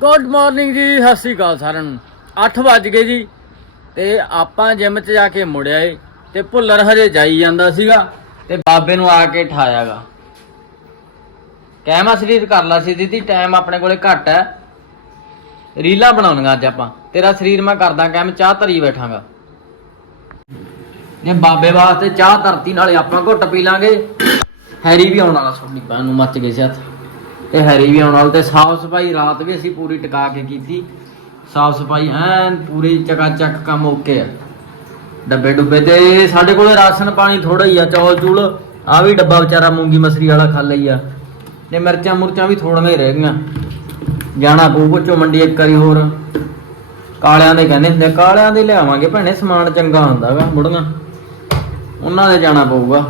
Good morning ਜੀ, ਸਤਿ ਸ਼੍ਰੀ ਅਕਾਲ ਸਾਰਿਆਂ ਨੂੰ। 8 ਵੱਜ ਗਏ ਜੀ ਤੇ ਆਪਾਂ ਜਿਮ 'ਚ ਜਾ ਕੇ ਮੁੜਿਆ ਏ ਤੇ ਭੁੱਲਰ ਹਜੇ ਜਾਈ ਜਾਂਦਾ ਸੀਗਾ ਤੇ ਬਾਬੇ ਨੂੰ ਆ ਕੇ ਠਾਇਆਗਾ। ਕਹਿਮਾ ਸਰੀਰ ਕਰ ਲਾ ਸੀ ਦੀਦੀ ਟਾਈਮ ਆਪਣੇ ਕੋਲੇ ਘੱਟ ਹੈ। ਰੀਲਾਂ ਬਣਾਉਣੀਆਂ ਅੱਜ ਆਪਾਂ। ਤੇਰਾ ਸਰੀਰ ਮੈਂ ਕਰਦਾ ਕਹਿਮ ਚਾਹ ਧਰੀ ਬੈਠਾਂਗਾ। ਨੇ ਬਾਬੇ ਵਾਸਤੇ ਚਾਹ ਧਰਤੀ, ਨਾਲੇ ਆਪਾਂ ਘੁੱਟ ਪੀ ਲਾਂਗੇ। ਹੈਰੀ ਵੀ ਆਉਣ ਵਾਲਾ ਸੋਡੀ ਨੂੰ ਮੱਚ ਗਏ ਸੀ ਹੱਥ। ਤੇ ਹੈਰੀ ਵੀ ਆਉਣ ਵਾਲਾ ਤੇ ਸਾਫ਼ ਸਫ਼ਾਈ ਰਾਤ ਵੀ ਅਸੀਂ ਪੂਰੀ ਟਿਕਾ ਕੇ ਕੀਤੀ। ਸਾਫ਼ ਸਫ਼ਾਈ ਐਨ ਪੂਰੀ ਚਕਾ ਚੱਕ ਕੰਮ ਓਕੇ ਆ। ਡੱਬੇ ਡੁੱਬੇ ਤੇ ਸਾਡੇ ਕੋਲੇ ਰਾਸ਼ਨ ਪਾਣੀ ਥੋੜਾ ਹੀ ਆ, ਚੌਲ ਚੂਲ। ਆ ਵੀ ਡੱਬਾ ਵਿਚਾਰਾ ਮੂੰਗੀ ਮਸਰੀ ਵਾਲਾ ਖਾ ਲਈ ਆ। ਤੇ ਮਿਰਚਾਂ ਮੁਰਚਾਂ ਵੀ ਥੋੜੀਆਂ ਹੀ ਰਹਿ ਗਈਆਂ। ਜਾਣਾ ਪਊ ਪੁੱਛੋ ਮੰਡੀ ਇੱਕ ਵਾਰੀ ਹੋਰ। ਕਾਲਿਆਂ ਦੇ ਕਹਿੰਦੇ ਹੁੰਦੇ ਕਾਲਿਆਂ ਦੇ ਲਿਆਵਾਂਗੇ ਭੈਣੇ, ਸਮਾਨ ਚੰਗਾ ਹੁੰਦਾਗਾ ਬੁੜੀਆਂ। ਉਹਨਾਂ ਦੇ ਜਾਣਾ ਪਊਗਾ।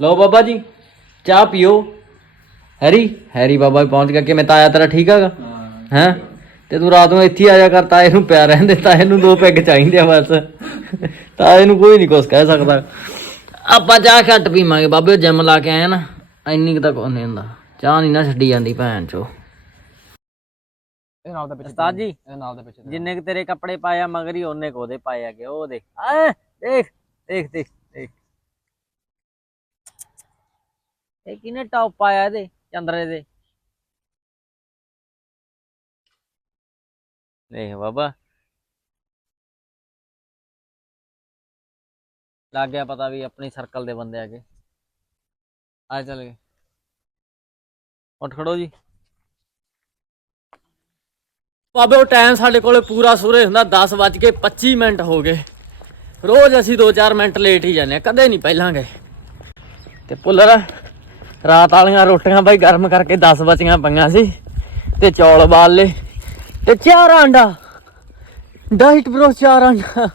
ਲਓ ਬਾਬਾ ਜੀ। ਚਾਹ ਪੀਓ। ਹੈਰੀ ਹੈਰੀ ਬਾਬਾ ਵੀ ਪਹੁੰਚ ਗਿਆ ਕਿਵੇਂ ਤਾਇਆ ਤੇਰਾ ਠੀਕ ਹੈਗਾ? ਹੈ ਤੇ ਤੂੰ ਰਾਤ ਨੂੰ ਇੱਥੇ ਆ ਜਾ ਕਰ ਤਾਏ ਨੂੰ ਪਿਆ ਰਹਿੰਦੇ ਤਾਏ ਨੂੰ ਦੋ ਪੈਗ ਚਾਹੀਦੇ ਆ ਬਸ। ਤਾਏ ਨੂੰ ਕੋਈ ਨਹੀਂ ਕੁਛ ਕਹਿ ਸਕਦਾ। ਆਪਾਂ ਚਾਹ ਘੱਟ ਪੀਵਾਂਗੇ ਬਾਬੇ ਜਿਮ ਲਾ ਕੇ ਆਏ ਨਾ ਇੰਨੀ ਕੁ ਤਾਂ ਕੋਈ ਨਹੀਂ ਹੁੰਦਾ। ਚਾਹ ਨਹੀਂ ਨਾ ਛੱਡੀ ਜਾਂਦੀ ਭੈਣ ਚੋ। ਇਹ ਨਾਲ ਦਾ ਪਿੱਛੇ ਉਸਤਾਦ ਜੀ ਇਹ ਨਾਲ ਦੇ ਪਿੱਛੇ ਜਿੰਨੇ ਕੁ ਤੇਰੇ ਕੱਪੜੇ ਪਾਇਆ ਮਗਰ ਹੀ ਉਹਨੇ ਕੋਦੇ ਪਾਏ ਆਗੇ ਉਹ ਦੇਖ ਆਏ ਦੇਖ ਦੇਖ ਦੇਖ ਦੇਖ ਇਹ ਕਿਹਨੇ ਟੌਪ ਪਾਇਆ ਇਹਦੇ, ਚੰਦਰੇ ਦੇ? ਦੇਖ ਬਾਬਾ। ਲੱਗ ਗਿਆ ਪਤਾ ਵੀ ਆਪਣੀ ਸਰਕਲ ਦੇ ਬੰਦੇ ਆਗੇ ਆ ਚੱਲ ਗਏ। ਉੱਠ ਖੜੋ ਜੀ। ਬਾਬੇ, ਉਹ ਟਾਈਮ ਸਾਡੇ ਕੋਲੇ ਪੂਰਾ ਸੂਰਜ ਹੁੰਦਾ 10 ਵੱਜ ਕੇ 25 ਮਿੰਟ ਹੋ ਗਏ। ਰੋਜ਼ ਅਸੀਂ 2-4 ਮਿੰਟ ਲੇਟ ਹੀ ਜਾਂਦੇ ਆ ਕਦੇ ਨਹੀਂ ਪਹਿਲਾਂ ਗਏ। ਤੇ ਪੁੱਲਰ ਰਾਤ ਵਾਲੀਆਂ ਰੋਟੀਆਂ ਬਾਈ ਗਰਮ ਕਰਕੇ 10 ਬਚੀਆਂ ਪਈਆਂ ਸੀ ਤੇ ਚੌਲ ਬਾਲ ਲੇ ਤੇ ਚਾਰ ਆਂਡਾ। ਡਾਈਟ ਬਰੋ ਚਾਰ ਆਂਡਾ।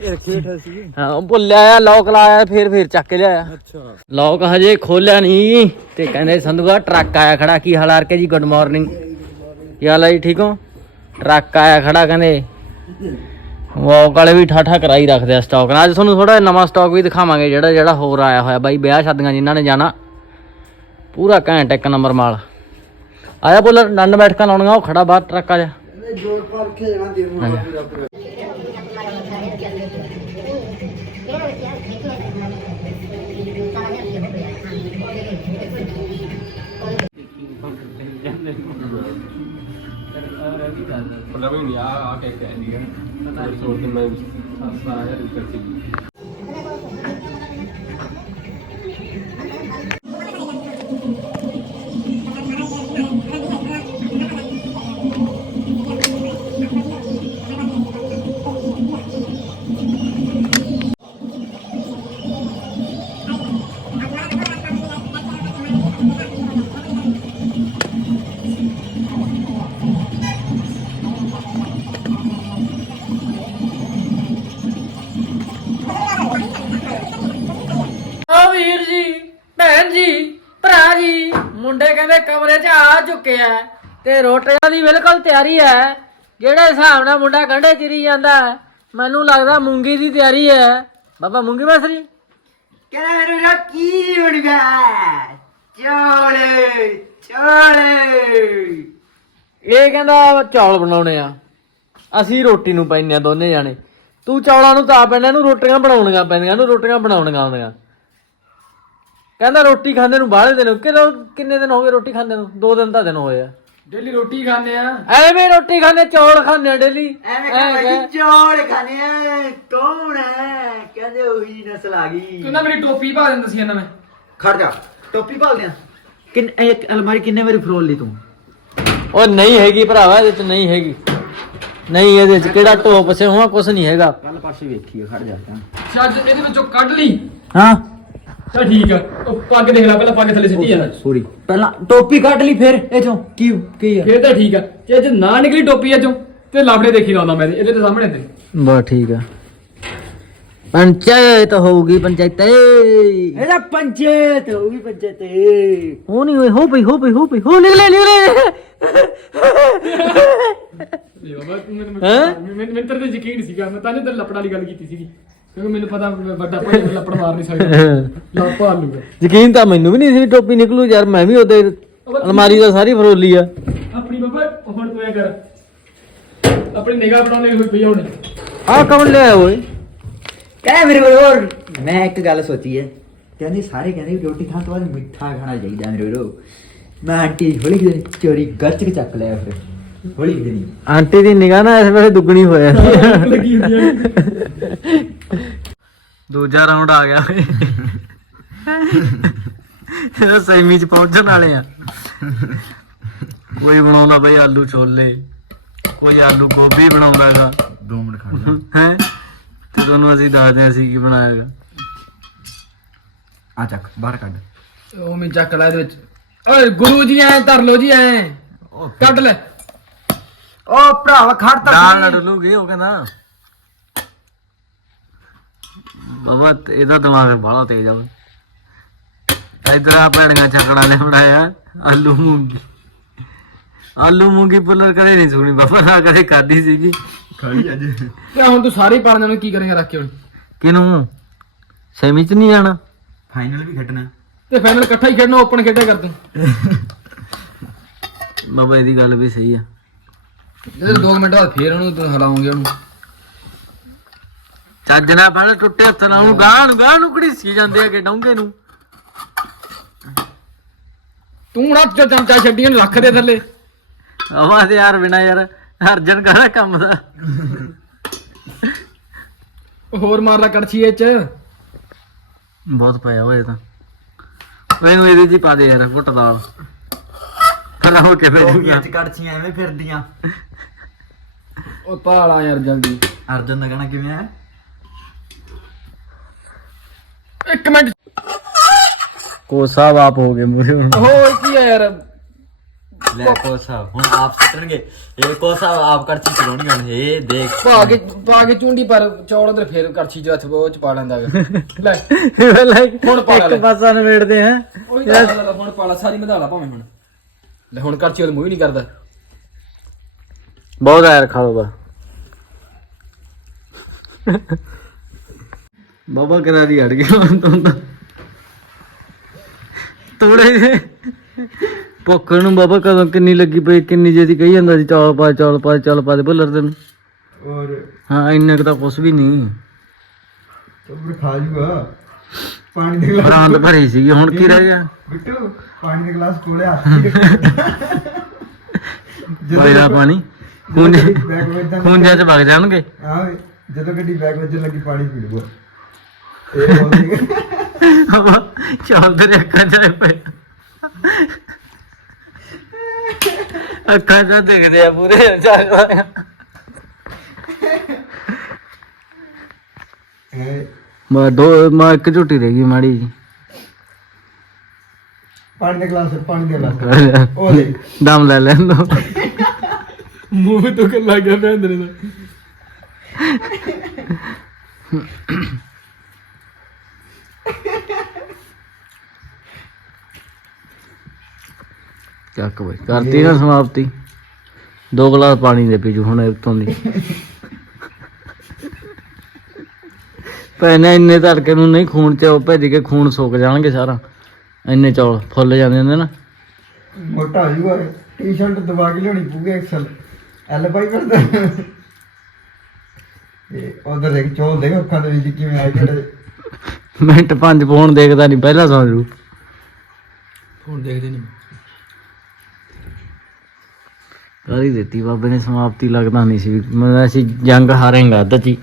ਇਹ ਖੇਠ ਸੀ ਹਾਂ ਉਹ ਭੁੱਲਿਆ ਆ ਲੋਕ ਲਾਇਆ ਫਿਰ ਫਿਰ ਚੱਕ ਕੇ ਲਿਆਇਆ। ਅੱਛਾ। ਲੋਕ ਹਜੇ ਖੋਲਿਆ ਨਹੀਂ ਤੇ ਕਹਿੰਦੇ ਸੰਧੂਆ ਟਰੱਕ ਆਇਆ ਖੜਾ ਕੀ ਹਾਲ ਆਰ ਕੇ ਜੀ? ਗੁੱਡ ਮਾਰਨਿੰਗ ਕੀ ਹਾਲ ਹੈ ਜੀ ਠੀਕ ਹੋ? ਟਰੱਕ ਆਇਆ ਖੜਾ ਕਹਿੰਦੇ ਵਾਕ ਵਾਲੇ ਵੀ ਠਾਠਾ ਕਰਾਈ ਰੱਖਦੇ ਆ ਸਟਾਕ ਨਾਲ। ਅੱਜ ਤੁਹਾਨੂੰ ਥੋੜਾ ਨਵਾਂ ਸਟਾਕ ਵੀ ਦਿਖਾਵਾਂਗੇ ਜਿਹੜਾ ਜਿਹੜਾ ਹੋਰ ਆਇਆ ਹੋਇਆ। ਬਾਈ ਵਿਆਹ ਸ਼ਾਦੀਆਂ ਜਿਨ੍ਹਾਂ ਨੇ ਜਾਣਾ। ਪੂਰਾ ਘੈਂਟ ਇੱਕ ਨੰਬਰ ਮਾਲ। ਆਇਆ ਬੋਲ ਨੰਨ ਬੈਠਕਾਂ ਲਾਉਣੀਆਂ, ਉਹ ਖੜਾ ਬਾਹਰ ਟਰੱਕ ਆ ਜਾ। ਜੋਰ ਕਰਕੇ ਇਹਨਾਂ ਆ ਕੇ ਕਹਿ ਦਿਆ। ਪਤਾ ਨਹੀਂ ਮੈਂ ਸਾਰਾ ਕਰ ਸੀ। ਚੁੱਕੇ ਆ ਤੇ ਰੋਟੀਆਂ ਦੀ ਬਿਲਕੁਲ ਤਿਆਰੀ ਹੈ। ਜਿਹੜੇ ਹਿਸਾਬ ਨਾਲ ਮੁੰਡਾ ਗੰਢੇ ਚਿਰੀ ਜਾਂਦਾ ਹੈ, ਮੈਨੂੰ ਲੱਗਦਾ ਮੂੰਗੀ ਦੀ ਤਿਆਰੀ ਹੈ। ਬਾਬਾ ਮੂੰਗੀ ਮਸਰੀ? ਕਹਿੰਦਾ ਮੇਰਾ ਕੀ ਬਣ ਗਿਆ? ਚੋਲੇ ਚੋਲੇ। ਇਹ ਕਹਿੰਦਾ ਚੌਲ ਬਣਾਉਣੇ ਆ। ਅਸੀਂ ਰੋਟੀ ਨੂੰ ਪੈਨੇ ਆ ਦੋਨੇ ਜਾਣੇ। ਤੂੰ ਚੌਲਾਂ ਨੂੰ ਤਾਂ ਪੈਣਾ ਇਹਨੂੰ ਰੋਟੀਆਂ ਬਣਾਉਣੀਆਂ ਪੈਂਦੀਆਂ ਇਹਨੂੰ ਰੋਟੀਆਂ ਬਣਾਉਣੀਆਂ ਆਉਂਦੀਆਂ। ਕਹਿੰਦਾ ਰੋਟੀ ਖਾਂਦੇ ਨੂੰ ਬਾਹਲੇ ਦਿਨ ਹੋ ਕਿੰਨੇ ਦਿਨ ਹੋ ਗਏ ਰੋਟੀ ਖਾਂਦੇ ਨੂੰ? ਦੋ ਦਿਨ ਤਾਂ ਦਿਨ ਹੋਏ ਆ। ਡੇਲੀ ਰੋਟੀ ਖਾਂਦੇ ਆ। ਐਵੇਂ ਰੋਟੀ ਖਾਂਦੇ ਚੌਲ ਖਾਂਦੇ ਡੇਲੀ। ਐਵੇਂ ਕਹਿੰਦਾ ਚੌਲ ਖਾਣੇ ਆ, ਕੌਣ ਹੈ ਕਹਿੰਦੇ ਉਹੀ ਨਸਲ ਆ ਗਈ। ਕਹਿੰਦਾ ਮੇਰੀ ਟੋਪੀ ਪਾ ਦਿੰਦਾ ਸੀ ਇਹਨਾਂ ਮੈਂ। ਖੜ ਜਾ ਟੋਪੀ ਭਾਲਦੇ ਆ। ਕਿੰਨ ਇੱਕ ਅਲਮਾਰੀ ਕਿੰਨੇ ਵਾਰੀ ਫਰੋਲ ਲਈ ਤੂੰ? ਉਹ ਨਹੀਂ ਹੈਗੀ ਭਰਾਵਾ ਇਹਦੇ ਚ ਨਹੀਂ ਹੈਗੀ। ਨਹੀਂ ਇਹਦੇ ਚ ਕਿਹੜਾ ਟੋਪ ਸੇ ਹੋਆ ਕੁਛ ਨਹੀਂ ਹੈਗਾ। ਕੱਲ ਪਰਸੋਂ ਵੇਖੀ ਖੜ ਜਾ ਤਾਂ। ਸ਼ਾਇਦ ਇਹਦੇ ਵਿੱਚੋਂ ਕੱਢ ਲਈ। ਹਾਂ। ਚਲ ਠੀਕ ਆ। ਉਹ ਪੱਗ ਦੇਖ ਲੈ ਪਹਿਲਾਂ ਪੱਗ ਥੱਲੇ ਸਿੱਟੀ ਆ। ਸੋਰੀ। ਪਹਿਲਾਂ ਟੋਪੀ ਕੱਢ ਲਈ ਫਿਰ ਇਹ ਚੋਂ ਕੀ ਕੀ ਆ? ਫੇਰ ਤਾਂ ਠੀਕ ਆ। ਜੇ ਜੇ ਨਾ ਨਿਕਲੀ ਟੋਪੀ ਅਜੋਂ ਤੇ ਲਾਫੜੇ ਦੇਖੀ ਲਾਉਂਦਾ ਮੈਂ ਇਹਦੇ ਤੇ ਸਾਹਮਣੇ ਤੇ। ਬਸ ਠੀਕ ਆ। ਪੰਚਾਇਤ ਹੋਊਗੀ ਪੰਚਾਇਤ। ਇਹਦਾ ਪੰਚਾਇਤ ਹੋ ਗਈ ਪੰਚਾਇਤ। ਉਹ ਨਹੀਂ ਹੋਈ ਹੋ ਪਈ ਹੋ ਪਈ ਹੋ ਪਈ। ਹੋ ਨਿਕਲੇ ਨਿਕਲੇ। ਨਹੀਂ ਬਾਬਾ ਤੂੰ ਮੈਨੂੰ ਹੈਂ? ਮੈਨੂੰ ਤੇ ਯਕੀਨ ਸੀਗਾ। ਮੈਂ ਤਾਂ ਤੇ ਲੱਪੜ ਵਾਲੀ ਗੱਲ ਕੀਤੀ ਸੀਗੀ। ਕਿਉਂਕਿ ਮੈਨੂੰ ਪਤਾ ਮੈਂ ਵੱਡਾ ਭਾਈ ਨੂੰ ਲੱਪੜ ਮਾਰ ਨਹੀਂ ਸਕਦਾ ਲੱਪੜ ਲੂਗਾ। ਯਕੀਨ ਤਾਂ ਮੈਨੂੰ ਵੀ ਨਹੀਂ ਸੀ ਵੀ ਟੋਪੀ ਨਿਕਲੂ ਯਾਰ ਮੈਂ ਵੀ ਉਹਦੇ ਅਲਮਾਰੀ ਤਾਂ ਸਾਰੀ ਫਰੋਲੀ ਆ। ਆਪਣੀ ਬਾਬਾ ਹੁਣ ਤੂੰ ਐ ਕਰ। ਆਪਣੀ ਨਿਗਾਹ ਬਣਾਉਣ ਲਈ ਹੋਈ ਪਈ ਹੁਣ। ਆ ਕੌਣ ਲਿਆ ਓਏ? ਕਹਿੰਦਾ ਮੇਰੇ ਕੋਲ ਹੋਰ। ਮੈਂ ਇੱਕ ਗੱਲ ਸੋਚੀ ਹੈ। ਕਹਿੰਦੇ ਸਾਰੇ ਕਹਿੰਦੇ ਵੀ ਰੋਟੀ ਖਾਣ ਤੋਂ ਬਾਅਦ ਮਿੱਠਾ ਖਾਣਾ ਚਾਹੀਦਾ ਮੇਰੇ ਕੋਲ। ਮੈਂ ਆਂਟੀ ਹੌਲੀ ਜਿਹੀ ਚੋਰੀ ਗੱਚ ਕੇ ਚੱਕ ਲਿਆ ਫਿਰ। ਹੌਲੀ ਜਿਹੀ ਆਂਟੀ ਦੀ ਨਿਗਾਹ ਨਾ ਇਸ ਵੇਲੇ ਦੁੱਗਣੀ ਹੋਇਆ। ਲੱਗੀ ਹੁੰਦੀ ਆ। ਦੂਜਾ ਰਾਉਂਡ ਆ ਗਿਆ ਓਏ ਇਹਦਾ ਸੈਮੀ ਚ ਪਹੁੰਚਣ ਵਾਲੇ ਆ। ਕੋਈ ਬਣਾਉਂਦਾ ਬਈ ਆਲੂ ਛੋਲੇ ਕੋਈ ਆਲੂ ਗੋਭੀ ਬਣਾਉਂਦਾਗਾ 2 ਮਿੰਟ ਖੜ ਜਾ। ਹੈ? ਤੇ ਤੁਹਾਨੂੰ ਅਸੀਂ ਦੱਸਦੇ ਹਾਂ ਅਸੀਂ ਕੀ ਬਣਾਇਆਗਾ ਆ ਚੱਕ ਬਾਹਰ ਕੱਢ। ਉਹ ਮੈਂ ਚੱਕ ਲੈ ਇਹਦੇ ਵਿੱਚ। ਓਏ ਗੁਰੂ ਜੀ ਐ ਧਰ ਲੋ ਜੀ ਐ। ਕੱਢ ਲੈ। ਓ ਭਰਾਵਾ ਖੜ ਤਾਂ ਦਾਲ ਲੜ ਲੂਗੇ ਉਹ ਕਹਿੰਦਾ। ਬਾਬਾ ਇਹਦਾ ਦਿਮਾਗ ਬਾਹਲਾ ਤੇਜ਼ ਆ। ਇਧਰ ਆ ਭੈਣੀਆਂ ਚੱਕੜਾ ਲੈ ਬਣਾਇਆ ਆਲੂ ਮੂੰਗੀ। ਆਲੂ ਮੂੰਗੀ ਪੁੱਲਰ ਕਦੇ ਨਹੀਂ ਸੁਣੀ ਬਾਬਾ ਨਾ ਕਦੇ ਖਾਦੀ ਸੀਗੀ। ਖੜੀ ਅੱਜ। ਤੇ ਹੁਣ ਤੂੰ ਸਾਰੇ ਪਾਲਣ ਨੂੰ ਕੀ ਕਰੇਗਾ ਰੱਖ ਕੇ ਹੁਣ? ਕਿਨੂੰ? ਸੈਮੀ ਚ ਨਹੀਂ ਜਾਣਾ? ਫਾਈਨਲ ਵੀ ਖੱਟਣਾ ਤੇ ਫਾਈਨਲ ਇਕੱਠਾ ਹੀ ਖੇਡਣਾ ਓਪਨ ਖੇਡਿਆ ਕਰ ਤੂੰ ਬਾਬਾ ਇਹਦੀ ਗੱਲ ਵੀ ਸਹੀ ਆ। ਇਹਦੇ 2 ਮਿੰਟ ਬਾਅਦ ਫੇਰ ਉਹਨੂੰ ਤੂੰ ਹਲਾਉਂਗੇ ਉਹਨੂੰ। ਚੱਜ ਨਾਲ ਟੁੱਟੇ ਹੱਥ ਨਾਲ ਉਹਨੂੰ ਗਾਹ ਨੂੰ ਗਾਹ ਨੂੰ ਘੜੀਸੀ ਜਾਂਦੇ ਆ ਕਿ ਡੌਂਗੇ ਨੂੰ। ਤੂੰ ਨਾ ਚ ਚਮਚਾ ਛੱਡੀ ਉਹਨੂੰ ਰੱਖ ਦੇ ਥੱਲੇ। ਆਵਾ ਤੇ ਯਾਰ ਬਿਨਾ ਯਾਰ ਅਰਜਨ ਕਹਦਾ ਕੰਮ ਦਾ? ਹੋਰ ਮਾਰ ਲੈ ਕੜਛੀ ਇਹ ਚ। ਬਹੁਤ ਪਿਆ ਹੋਏ ਤਾਂ। ਮੈਨੂੰ ਇਹਦੇ ਜੀ ਪਾ ਦੇ ਯਾਰ ਫੁੱਟ ਦਾਲ। ਖਲਾ ਹੋ ਕੇ ਬੈਠੂਗਾ ਕੜਛੀਆਂ ਐਵੇਂ ਫਿਰਦੀਆਂ। ਉਹ ਪਾਲਾ ਯਾਰ ਜਲਦੀ। ਅਰਜਨ ਦਾ ਗਾਣਾ ਕਿਵੇਂ ਹੈ ਇੱਕ ਮਿੰਟ। ਕੋ ਸਾਹਿਬ ਆਪ ਹੋ ਗਏ ਮੂਰੇ ਹੁਣ। ਓਏ ਕੀ ਆ ਯਾਰ? ਲੈ ਕੋਸਾ ਹੁਣ ਆਪ ਸਿੱਟਣਗੇ। ਇਹ ਕੋਸਾ ਆਪ ਕੜਛੀ ਚਲਾਉਣੀ ਹੁਣ ਇਹ ਦੇਖ। ਪਾ ਕੇ ਪਾ ਕੇ ਚੁੰਡੀ ਪਰ ਚੌੜ ਅੰਦਰ ਫੇਰ ਕੜਛੀ ਚ ਹੱਥ ਉਹ ਚ ਪਾ ਲੈਂਦਾ ਗਾ। ਲੈ। ਹੁਣ ਪਾ ਲੈ। ਇੱਕ ਪਾਸਾ ਨਵੇੜਦੇ ਆ। ਉਹੀ ਤਾਂ ਗੱਲ ਆ, ਹੁਣ ਪਾਲਾ ਸਾਰੀ ਮਧਾਲਾ ਭਾਵੇਂ ਹੁਣ। ਲੈ ਹੁਣ ਕੜਛੀ ਉਹ ਮੂੰਹ ਹੀ ਨਹੀਂ ਕਰਦਾ। ਬਹੁਤ ਆ ਯਾਰ ਖਾ ਲੋ ਬਾ ਬਾਬਾ ਕਰਾਰੀ ਹਟ ਗਿਆ ਹੁਣ ਤੋਂ ਤਾਂ। ਤੋੜੇ ਜੇ। ਭੁੱਖ ਨੂੰ ਬਾਬਾ ਕਦੋਂ ਕਿੰਨੀ ਲੱਗੀ ਪਈ ਕਿੰਨੀ ਜੇਦੀ ਕਹੀ ਜਾਂਦਾ ਸੀ ਚੌਲ ਪਾ ਚੌਲ ਪਾ ਚੌਲ ਪਾ ਦੇ ਭੁੱਲਰ ਤੈਨੂੰ ਔਰ ਹਾਂ ਇੰਨੇ ਕੁ ਤਾਂ ਕੁਛ ਵੀ ਨਹੀਂ। ਚੋਬਰ ਖਾ ਜੂਗਾ। ਪਾਣੀ ਦੇ ਗਲਾਸ ਪ੍ਰਾਂਤ ਭਰੀ ਸੀਗੀ ਹੁਣ ਕੀ ਰਹਿ ਗਿਆ? ਬਿੱਟੂ ਪਾਣੀ ਦੇ ਗਲਾਸ ਕੋਲੇ ਹੱਥ ਪਾਣੀ। ਚ ਵਗ ਜਾਣਗੇ। ਹਾਂ ਜਦੋਂ ਗੱਡੀ ਬੈਗ ਵੱਜਣ ਲੱਗੀ ਪਾਣੀ ਪੀ ਲੂਗਾ ਇਹ ਹੋਣੀ ਬਾਬਾ ਅੱਖਾਂ ਚ ਆਏ ਪਏ ਅੱਖਾਂ ਚ ਦਿਖਦੇ ਆ ਪੂਰੇ ਜਾਗਦਾ ਇਹ ਦੋ ਮੈਂ ਇੱਕ ਝੁੱਟੀ ਰਹਿ ਗਈ ਮਾੜੀ ਜੀ ਪਾਣੀ ਦੇ ਗਲਾਸ ਪਾਣੀ ਦੇ ਗਲਾਸ ਉਹ ਲੈ ਦਮ ਲੈ ਲੈਣ ਮੂੰਹ ਤੋਂ ਕਿ ਗਿਆ ਭੈਂਦਰੇ ਦਾ ਚੱਕ ਬਈ, ਕਰਤੀ ਨਾ ਸਮਾਪਤੀ। ਦੋ ਗਲਾਸ ਪਾਣੀ ਦੇ ਪੀਜੂ ਹੁਣ ਇਤੋਂ ਦੀ। ਪੈਨੇ ਇੰਨੇ ਧੜਕੇ ਨੂੰ ਨਹੀਂ ਖੂਨ ਚ ਉਹ ਭੇਜ ਕੇ ਖੂਨ ਸੁੱਕ ਜਾਣਗੇ ਸਾਰਾ। ਇੰਨੇ ਚੌਲ ਫੁੱਲ ਜਾਂਦੇ ਹੁੰਦੇ ਨਾ। ਮੋਟਾ ਹੋ ਜੂਗਾ ਟੀ-ਸ਼ਰਟ ਦਬਾ ਕੇ ਲਿਆਉਣੀ ਪੂਗੇ ਐਕਸਲ ਐਲ ਪਾਈ ਕਰਦਾ ਇਹ ਉਧਰ ਦੇਖ, ਚੋਲ ਦੇਖ ਅੱਖਾਂ ਦੇ ਵਿੱਚ ਕਿਵੇਂ ਆਏ ਕਿਹੜੇ ਮਿੰਟ ਪੰਜ ਫੋਨ ਦੇਖਦਾ ਨਹੀਂ ਪਹਿਲਾਂ ਸੌਂ ਜੂ ਹੁਣ ਦੇਖਦੇ ਨਹੀਂ ਕਰ ਦਿੱਤੀ ਬਾਬੇ ਨੇ ਸਮਾਪਤੀ ਲੱਗਦਾ ਨਹੀਂ ਸੀ ਵੀ ਮੈਂ ਅਸੀਂ ਜੰਗ ਹਾਰੇਗਾ ਅੱਧ ਚ